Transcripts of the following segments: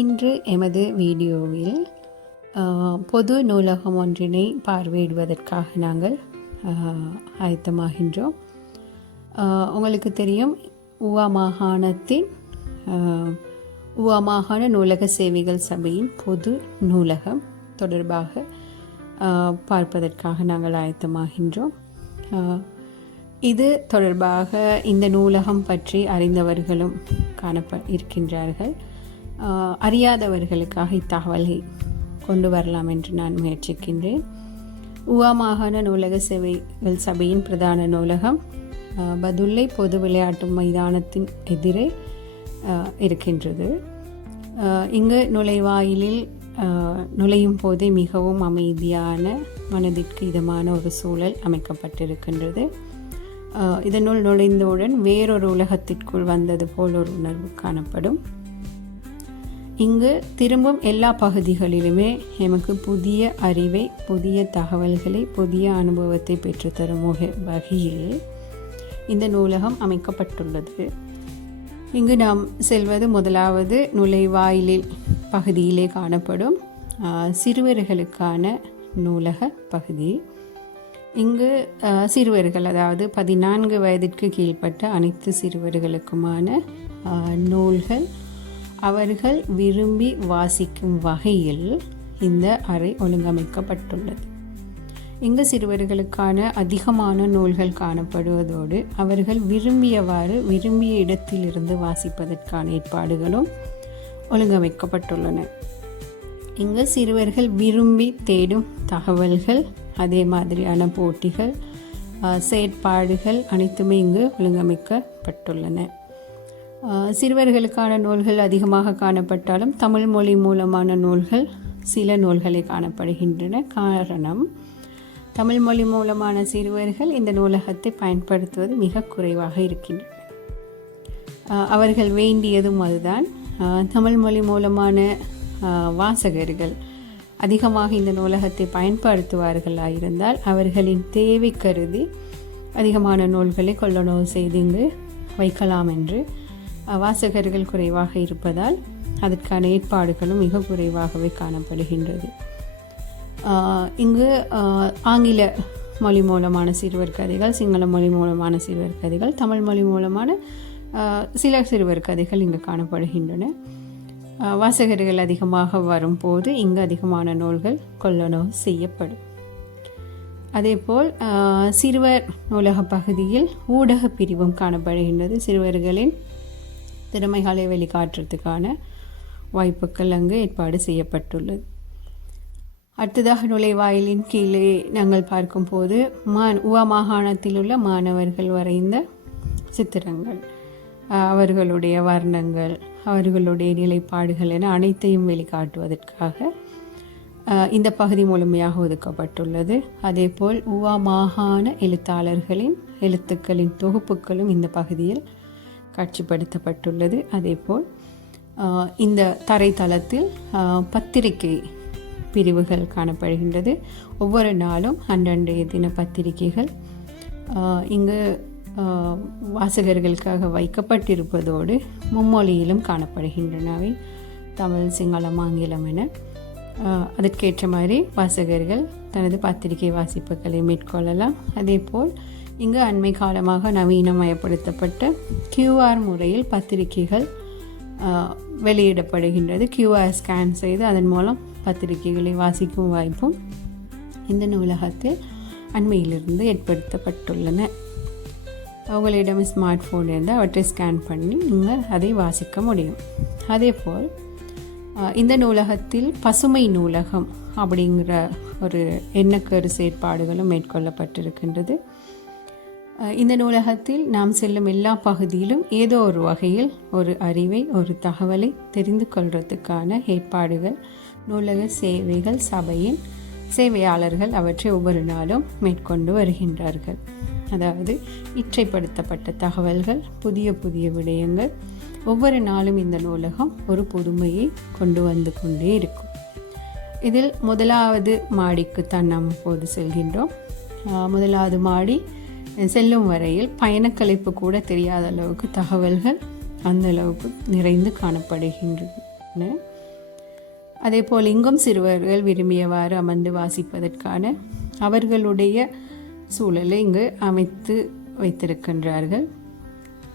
இன்று எமது வீடியோவில் பொது நூலகம் ஒன்றினை பார்வையிடுவதற்காக நாங்கள் ஆயத்தமாகின்றோம். உங்களுக்கு தெரியும் உவா மாகாணத்தின் உவா மாகாண நூலக சேவைகள் சபையின் பொது நூலகம் தொடர்பாக பார்ப்பதற்காக நாங்கள் ஆயத்தமாகின்றோம். இது தொடர்பாக இந்த நூலகம் பற்றி அறிந்தவர்களும் காணப்ப இருக்கின்றார்கள். அறியாதவர்களுக்காக இத்தகவலை கொண்டு வரலாம் என்று நான் முயற்சிக்கின்றேன். உவா மாகாண நூலக சேவைகள் சபையின் பிரதான நூலகம் பதுல்லை பொது விளையாட்டு மைதானத்தின் எதிரே இருக்கின்றது. இங்கு நுழைவாயிலில் நுழையும் போதே மிகவும் அமைதியான மனதிற்கு இதமான ஒரு சூழல் அமைக்கப்பட்டிருக்கின்றது. இதனுள் நுழைந்தவுடன் வேறொரு உலகத்திற்குள் வந்தது போல் ஒரு உணர்வு காணப்படும். இங்கு திரும்பும் எல்லா பகுதிகளிலுமே எமக்கு புதிய அறிவை புதிய தகவல்களை புதிய அனுபவத்தை பெற்றுத்தரும் வகையில் இந்த நூலகம் அமைக்கப்பட்டுள்ளது. இங்கு நாம் செல்வது முதலாவது நுழைவாயிலில் பகுதியிலே காணப்படும் சிறுவர்களுக்கான நூலக பகுதி. இங்கு சிறுவர்கள் அதாவது பதினான்கு வயதிற்கு கீழ்ப்பட்ட அனைத்து சிறுவர்களுக்குமான நூல்கள் அவர்கள் விரும்பி வாசிக்கும் வகையில் இந்த அறை ஒழுங்கமைக்கப்பட்டுள்ளது. இங்கு சிறுவர்களுக்கான அதிகமான நூல்கள் காணப்படுவதோடு அவர்கள் விரும்பியவாறு விரும்பிய இடத்திலிருந்து வாசிப்பதற்கான ஏற்பாடுகளும் ஒழுங்கமைக்கப்பட்டுள்ளன. இங்கு சிறுவர்கள் விரும்பி தேடும் தகவல்கள் அதே மாதிரியான போட்டிகள் செயற்பாடுகள் அனைத்துமே இங்கு ஒழுங்கமைக்கப்பட்டுள்ளன. சிறுவர்களுக்கான நூல்கள் அதிகமாக காணப்பட்டாலும் தமிழ் மொழி மூலமான நூல்கள் சில நூல்களை காணப்படுகின்றன. காரணம் தமிழ் மொழி மூலமான சிறுவர்கள் இந்த நூலகத்தை பயன்படுத்துவது மிக குறைவாக இருக்கின்றன. அவர்கள் வேண்டியதும் அதுதான். தமிழ் மொழி மூலமான வாசகர்கள் அதிகமாக இந்த நூலகத்தை பயன்படுத்துவார்களாக இருந்தால் அவர்களின் தேவை கருதி அதிகமான நூல்களை கொள்ளளவு செய்து இங்கு வைக்கலாம் என்று வாசகர்கள் குறைவாக இருப்பதால் அதற்கான ஏற்பாடுகளும் மிக குறைவாகவே காணப்படுகின்றது. இங்கு ஆங்கில மொழி மூலமான சிறுவர் கதைகள் சிங்கள மொழி மூலமான சிறுவர் கதைகள் தமிழ் மொழி மூலமான சில சிறுவர் கதைகள் இங்கு காணப்படுகின்றன. வாசகர்கள் அதிகமாக வரும்போது இங்கு அதிகமான நூல்கள் கொள்ளனோ செய்யப்படும். அதேபோல் சிறுவர் நூலக பகுதியில் ஊடக பிரிவும் காணப்படுகின்றது. சிறுவர்களின் திறமைகளை வெளிக்காட்டுறதுக்கான வாய்ப்புகள் அங்கு ஏற்பாடு செய்யப்பட்டுள்ளது. அடுத்ததாக நுழைவாயிலின் கீழே நாங்கள் பார்க்கும்போது மா உவா மாகாணத்தில் உள்ள மாணவர்கள் வரைந்த சித்திரங்கள். அவர்களுடைய வர்ணங்கள் அவர்களுடைய நிலைப்பாடுகள் என அனைத்தையும் வெளிக்காட்டுவதற்காக இந்த பகுதி முழுமையாக ஒதுக்கப்பட்டுள்ளது. அதேபோல் உவா மாகாண எழுத்தாளர்களின் எழுத்துக்களின் தொகுப்புகளும் இந்த பகுதியில் காட்சிப்படுத்தப்பட்டுள்ளது அதேபோல் இந்த தரைத்தளத்தில் பத்திரிகை பிரிவுகள் காணப்படுகின்றது. ஒவ்வொரு நாளும் அன்றன்றைய தின பத்திரிகைகள் இங்கு வாசகர்களுக்காக வைக்கப்பட்டிருப்பதோடு மும்மொழியிலும் காணப்படுகின்றனவை தமிழ் சிங்களம் ஆங்கிலம் என. அதற்கேற்ற மாதிரி வாசகர்கள் தனது பத்திரிகை வாசிப்புகளை மேற்கொள்ளலாம். அதேபோல் இங்கு அண்மை காலமாக நவீனமயப்படுத்தப்பட்ட கியூஆர் முறையில் பத்திரிகைகள் வெளியிடப்படுகின்றது. கியூஆர் ஸ்கேன் செய்து அதன் மூலம் பத்திரிகைகளை வாசிக்கும் வாய்ப்பும் இந்த நூலகத்தில் அண்மையிலிருந்து ஏற்படுத்தப்பட்டுள்ளன. அவங்களிடம் ஸ்மார்ட் ஃபோன் இருந்தால் அவற்றை ஸ்கேன் பண்ணி நீங்கள் அதை வாசிக்க முடியும். அதேபோல் போல் இந்த நூலகத்தில் பசுமை நூலகம் அப்படிங்கிற ஒரு எண்ணக்கரு செயற்பாடுகளும் மேற்கொள்ளப்பட்டிருக்கின்றது. இந்த நூலகத்தில் நாம் செல்லும் எல்லா பகுதியிலும் ஏதோ ஒரு வகையில் ஒரு அறிவை ஒரு தகவலை தெரிந்து கொள்வதற்கான ஏற்பாடுகள் நூலக சேவைகள் சபையின் சேவையாளர்கள் அவற்றை ஒவ்வொரு நாளும் மேற்கொண்டு வருகின்றார்கள். அதாவது இச்சைப்படுத்தப்பட்ட தகவல்கள் புதிய புதிய விடயங்கள் ஒவ்வொரு நாளும் இந்த நூலகம் ஒரு புதுமையை கொண்டு வந்து கொண்டே இருக்கும். இதில் முதலாவது மாடிக்கு தான் நாம் இப்போது செல்கின்றோம் முதலாவது மாடி செல்லும் வரையில் பயணக்கலைப்பு கூட தெரியாத அளவுக்கு தகவல்கள் அந்த அளவுக்கு நிறைந்து காணப்படுகின்றன. அதே போல் இங்கும் சிறுவர்கள் விரும்பியவாறு அமர்ந்து வாசிப்பதற்கான அவர்களுடைய சூழலை இங்கு அமைத்து வைத்திருக்கின்றார்கள்.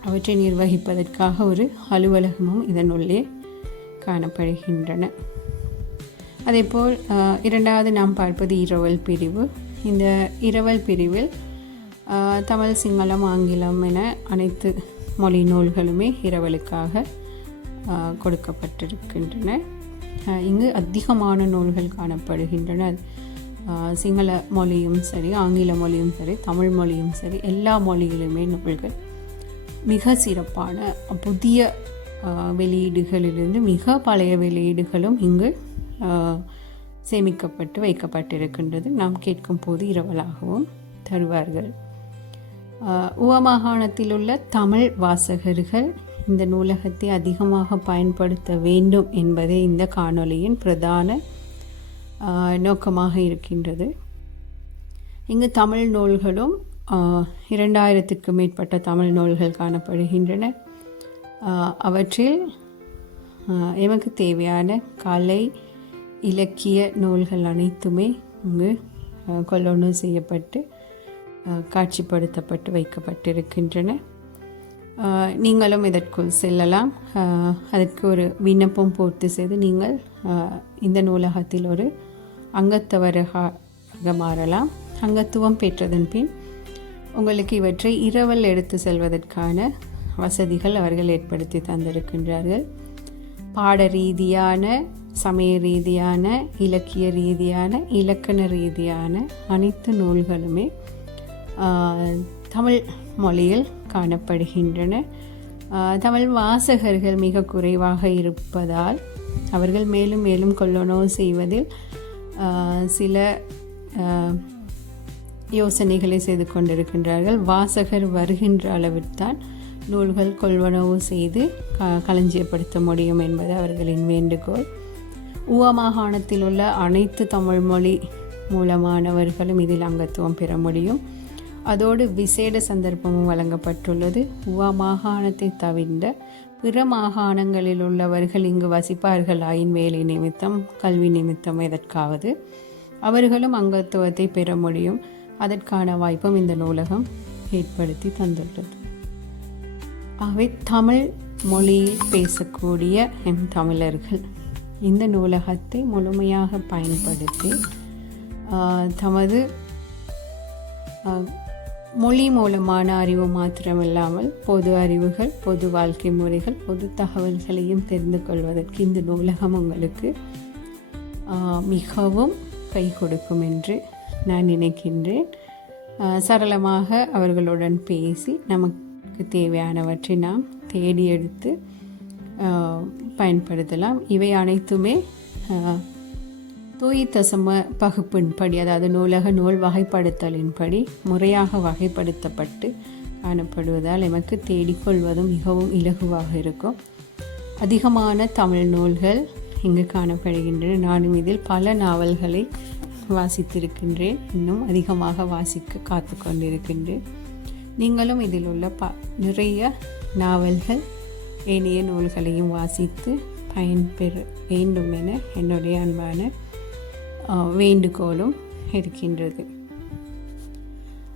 அவற்றை நிர்வகிப்பதற்காக ஒரு அலுவலகமும் இதனுள்ளே காணப்படுகின்றன. அதேபோல் போல் இரண்டாவது நாம் பார்ப்பது இரவல் பிரிவு. இந்த இரவல் பிரிவில் தமிழ் சிங்களம் ஆங்கிலம் என அனைத்து மொழி நூல்களுமே இரவலுக்காக கொடுக்கப்பட்டிருக்கின்றன. இங்கு அதிகமான நூல்கள் காணப்படுகின்றன. சிங்கள மொழியும் சரி ஆங்கில மொழியும் சரி தமிழ் மொழியும் சரி எல்லா மொழியிலுமே நூல்கள் மிக சிறப்பான புதிய வெளியீடுகளிலிருந்து மிக பழைய வெளியீடுகளும் இங்கு சேமிக்கப்பட்டு வைக்கப்பட்டிருக்கின்றது. நாம் கேட்கும் போது இரவலாகவும் தருவார்கள். உவமாகாணத்தில் உள்ள தமிழ் வாசகர்கள் இந்த நூலகத்தை அதிகமாக பயன்படுத்த வேண்டும் என்பதே இந்த காணொலியின் பிரதான நோக்கமாக இருக்கின்றது. இங்கு தமிழ் நூல்களும் இரண்டாயிரத்துக்கு மேற்பட்ட தமிழ் நூல்கள் காணப்படுகின்றன. அவற்றில் எமக்கு தேவையான கலை இலக்கிய நூல்கள் அனைத்துமே இங்கு கொள்ளொன்று செய்யப்பட்டு காட்சிப்படுத்தப்பட்டு வைக்கப்பட்டிருக்கின்றன. நீங்களும் இதற்குள் செல்லலாம். அதற்கு ஒரு விண்ணப்பம் பூர்த்தி செய்து நீங்கள் இந்த நூலகத்தில் ஒரு அங்கத்தவராக மாறலாம். அங்கத்துவம் பெற்றதன் பின் உங்களுக்கு இவற்றை இரவல் எடுத்து செல்வதற்கான வசதிகள் அவர்கள் ஏற்படுத்தி தந்திருக்கின்றார்கள். பாட ரீதியான சமய ரீதியான இலக்கிய ரீதியான இலக்கண ரீதியான அனைத்து நூல்களுமே தமிழ் மொழியில் காணப்படுகின்றன. தமிழ் வாசகர்கள் மிக குறைவாக இருப்பதால் அவர்கள் மேலும் மேலும் கொள்ளனவு செய்வதில் சில யோசனைகளை செய்து கொண்டிருக்கின்றார்கள். வாசகர் வருகின்ற அளவில்தான் நூல்கள் கொள்வனவு செய்து க களஞ்சியப்படுத்த முடியும் என்பது அவர்களின் வேண்டுகோள். உவ மாகாணத்தில் உள்ள அனைத்து தமிழ்மொழி மூலமானவர்களும் இதில் அங்கத்துவம் பெற முடியும். அதோடு விசேட சந்தர்ப்பமும் வழங்கப்பட்டுள்ளது. உவா மாகாணத்தை தவிர்ந்த பிற மாகாணங்களில் உள்ளவர்கள் இங்கு வசிப்பார்கள். ஆயின் வேலை நிமித்தம் கல்வி நிமித்தம் எதற்காவது. அவர்களும் அங்கத்துவத்தை பெற முடியும். அதற்கான வாய்ப்பும் இந்த நூலகம் ஏற்படுத்தி தந்துள்ளது. ஆகவே தமிழ் மொழியில் பேசக்கூடிய எம் தமிழர்கள். இந்த நூலகத்தை முழுமையாக பயன்படுத்தி தமது மொழி மூலமான அறிவு மாத்திரமில்லாமல் பொது அறிவுகள் பொது வாழ்க்கை முறைகள் பொது தகவல்களையும் தெரிந்து கொள்வதற்கு இந்த நூலகம் உங்களுக்கு மிகவும் கை கொடுக்கும் என்று நான் நினைக்கின்றேன். சரளமாக அவர்களுடன் பேசி நமக்கு தேவையானவற்றை நாம் தேடி எடுத்து பயன்படுத்தலாம். இவை அனைத்துமே தூய் தசம பகுப்பின்படி அதாவது நூலக நூல் வகைப்படுத்தலின்படி முறையாக வகைப்படுத்தப்பட்டு காணப்படுவதால் எமக்கு தேடிக்கொள்வதும் மிகவும் இலகுவாக இருக்கும். அதிகமான தமிழ் நூல்கள் இங்கு காணப்படுகின்றன. நானும் இதில் பல நாவல்களை வாசித்திருக்கின்றேன். இன்னும் அதிகமாக வாசிக்க காத்து கொண்டிருக்கின்றேன். நீங்களும் இதில் உள்ள ப நிறைய நாவல்கள் ஏனைய நூல்களையும் வாசித்து பயன்பெற வேண்டும் என என்னுடைய அன்பான வேண்டுகோளும் இருக்கின்றது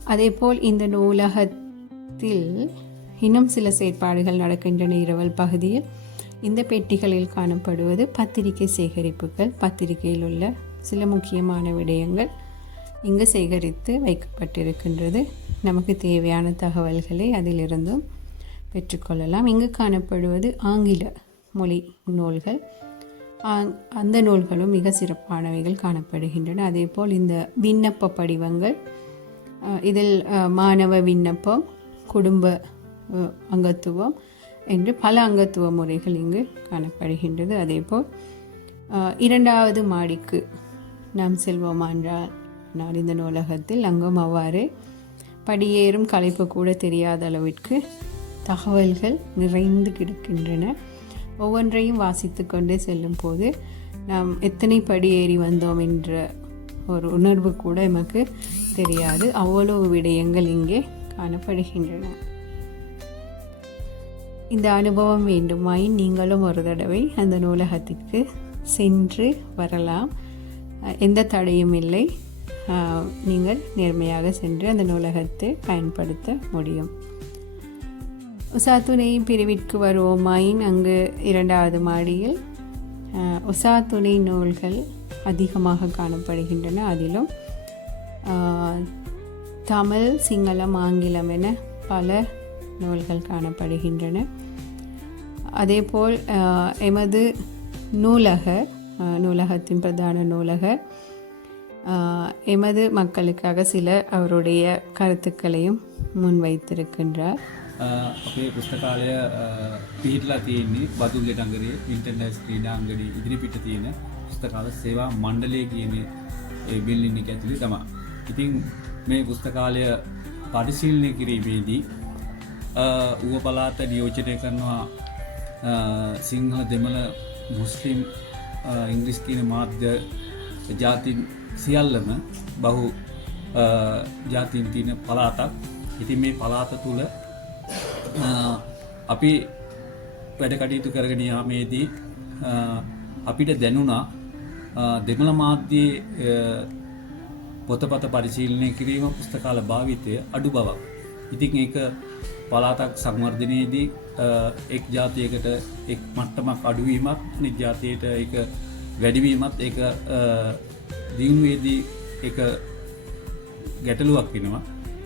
அதேபோல் இந்த நூலகத்தில் இன்னும் சில செயற்பாடுகள் நடக்கின்றன இரவல் பகுதியில் இந்த பெட்டிகளில் காணப்படுவது பத்திரிகை சேகரிப்புகள் பத்திரிகையில் உள்ள சில முக்கியமான விடயங்கள் இங்கு சேகரித்து வைக்கப்பட்டிருக்கின்றது நமக்கு தேவையான தகவல்களை அதிலிருந்தும் பெற்றுக்கொள்ளலாம் இங்கு காணப்படுவது ஆங்கில மொழி நூல்கள் அந்த நூல்களும் மிக சிறப்பானவைகள் காணப்படுகின்றன. அதேபோல் இந்த விண்ணப்ப படிவங்கள் இதில் மாணவ விண்ணப்பம் குடும்ப அங்கத்துவம் என்று பல அங்கத்துவ முறைகள் இங்கு காணப்படுகின்றது. அதேபோல் இரண்டாவது மாடிக்கு நாம் செல்வோம் என்றால் நான் இந்த நூலகத்தில் அங்கும் அவ்வாறு படியேறும் கலைப்பு கூட தெரியாத அளவிற்கு தகவல்கள் நிறைந்து கிடக்கின்றன. ஒவ்வொன்றையும் வாசித்து கொண்டே செல்லும் போது நாம் எத்தனை படி ஏறி வந்தோம் என்ற ஒரு உணர்வு கூட எமக்கு தெரியாது. அவ்வளவு விடயங்கள் இங்கே காணப்படுகின்றன. இந்த அனுபவம் வேண்டுமாய் நீங்களும் ஒரு தடவை அந்த நூலகத்திற்கு சென்று வரலாம். எந்த தடையும் இல்லை. நீங்கள் நேர்மையாக சென்று அந்த நூலகத்தை பயன்படுத்த முடியும். உசாத்துணை பிரிவிற்கு வருவோமாயின் அங்கு இரண்டாவது மாடியில். உசாத்துணை நூல்கள் அதிகமாக காணப்படுகின்றன. அதிலும் தமிழ் சிங்களம் ஆங்கிலம் என பல நூல்கள் காணப்படுகின்றன. அதேபோல் எமது நூலகர் நூலகத்தின் பிரதான நூலகர் எமது மக்களுக்காக சில அவருடைய கருத்துக்களையும் முன்வைத்திருக்கின்றார். අපේ පුස්තකාලය පිහිටලා තියෙන්නේ බදුල්ලෙට අඟරේ ඉන්ටර්නස් ක්‍රීඩා අංගඩි ඉදිරිපිට තියෙන පුස්තකාල සේවා මණ්ඩලය කියන බිල්ලින්න එක ඇතුළි තමා. ඉතින් මේ පුස්තකාලය පරිශීලනය කිරීමේදී ඌව පලාත නියෝජනය කරනවා අ, සිංහල දෙමළ මුස්ලිම් ඉංග්‍රිස් කියන මාධ්‍ය ජාතින් සියල්ලම බහු අ, ජාතින් තියන පලාතක් ඉතින් මේ පලාත තුළ අ, අපි වැඩ කටයුතු කරගෙන යාමේදී අ, අපිට දැනුණා අ, දෙමළ මාධ්‍යයේ අ, පොතපත පරිශීලනය කිරීම පුස්තකාල භාවිතය අඩු බවක්. ඉතින් ඒක පලාතක් සංවර්ධනයේදී අ, එක් ජාතියකට එක් මට්ටමක් අඩුවීමත් අනිත් ජාතියට එක වැඩිවීමත් ඒක අ, දියුණුවේදී එක ගැටලුවක් වෙනවා.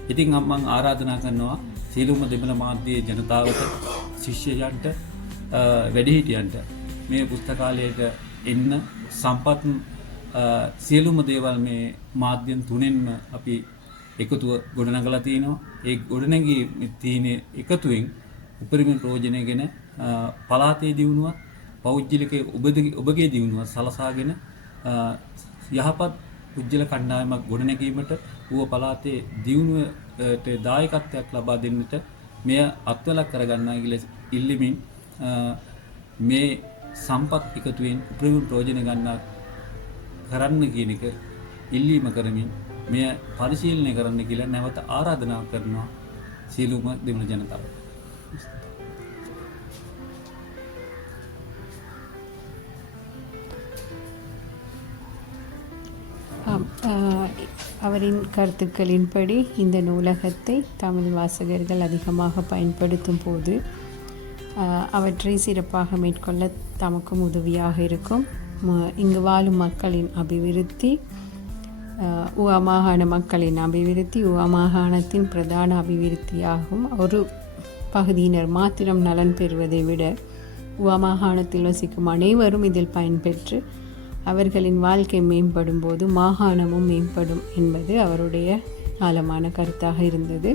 ඉතින් අම්මං ආරාධනා කරනවා සියලුම දෙමළ මාධ්‍යයේ ජනතාවට ශිෂ්‍යයන්ට අ, වැඩිහිටියන්ට මේ පුස්තකාලයට එන්න සම්පත් අ, සියලුම දේවල් මේ මාධ්‍යන් තුනෙන්ම අපි එකතුව ගොඩනගලා තියෙනවා ඒ ගොඩනැගී තියෙන එකතුවෙන් උපරිම ප්‍රෝජනය ගෙන අ, පලාතේ දියුණුවත් පෞද්ගලික ඔබද- ඔබගේ දියුණුවත් සලසාගෙන අ, යහපත් පුද්ගල කණ්ඩායමක් ගොඩනැගීමට ඌව පලාතේ දියුණුවට දායකත්වයක් ලබා දෙන්නට මෙය අත්වලක් කරගන්නා කියල ඉල්ලිමින් මේ සම්පත් එකතුවෙන් උප්‍රවුන් ප්‍රෝජන ගන්නා කරන්න කියන එක ඉල්ලීම කරමින් මෙය පරිශීලනය කරන්න කියලා නැවත ආරාධනා කරනවා සියලුම දෙමළ ජනතාව. Um, uh... அவரின் கருத்துக்களின்படி இந்த நூலகத்தை தமிழ் வாசகர்கள் அதிகமாக பயன்படுத்தும் போது அவற்றை சிறப்பாக மேற்கொள்ள தமக்கும் உதவியாக இருக்கும். இங்கு வாழும் மக்களின் அபிவிருத்தி உவா மாகாண மக்களின் அபிவிருத்தி உவா மாகாணத்தின் பிரதான அபிவிருத்தியாகும். ஒரு பகுதியினர் மாத்திரம் நலன் பெறுவதை விட உவா மாகாணத்தில் வசிக்கும் அனைவரும் இதில் பயன்பெற்று அவர்களின் வாழ்க்கை மேம்படும் போது மாகாணமும் மேம்படும் என்பது அவருடைய ஆழமான கருத்தாக இருந்தது.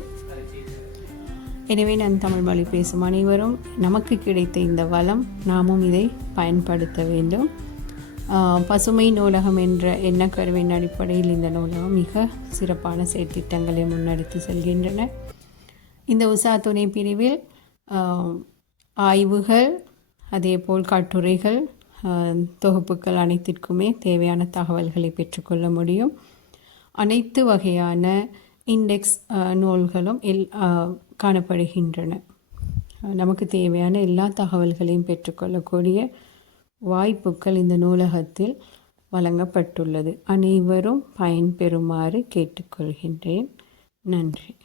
எனவே நான் தமிழ் மொழி பேசும் அனைவரும் நமக்கு கிடைத்த இந்த வளம் நாமும் இதை பயன்படுத்த வேண்டும். பசுமை நூலகம் என்ற எண்ணக்கருவின் அடிப்படையில் இந்த நூலகம் மிக சிறப்பான செயற்திட்டங்களை முன்னெடுத்து செல்கின்றன. இந்த உஷா துணை பிரிவில் ஆய்வுகள் ஆய்வுகள் அதேபோல் கட்டுரைகள் தொகுப்புகள் அனைத்திற்குமே தேவையான தகவல்களை பெற்றுக்கொள்ள முடியும். அனைத்து வகையான இண்டெக்ஸ் நூல்களும் எல் காணப்படுகின்றன. நமக்கு தேவையான எல்லா தகவல்களையும் பெற்றுக்கொள்ளக்கூடிய வாய்ப்புகள் இந்த நூலகத்தில் வழங்கப்பட்டுள்ளது. அனைவரும் பயன்பெறுமாறு கேட்டுக்கொள்கின்றேன். நன்றி.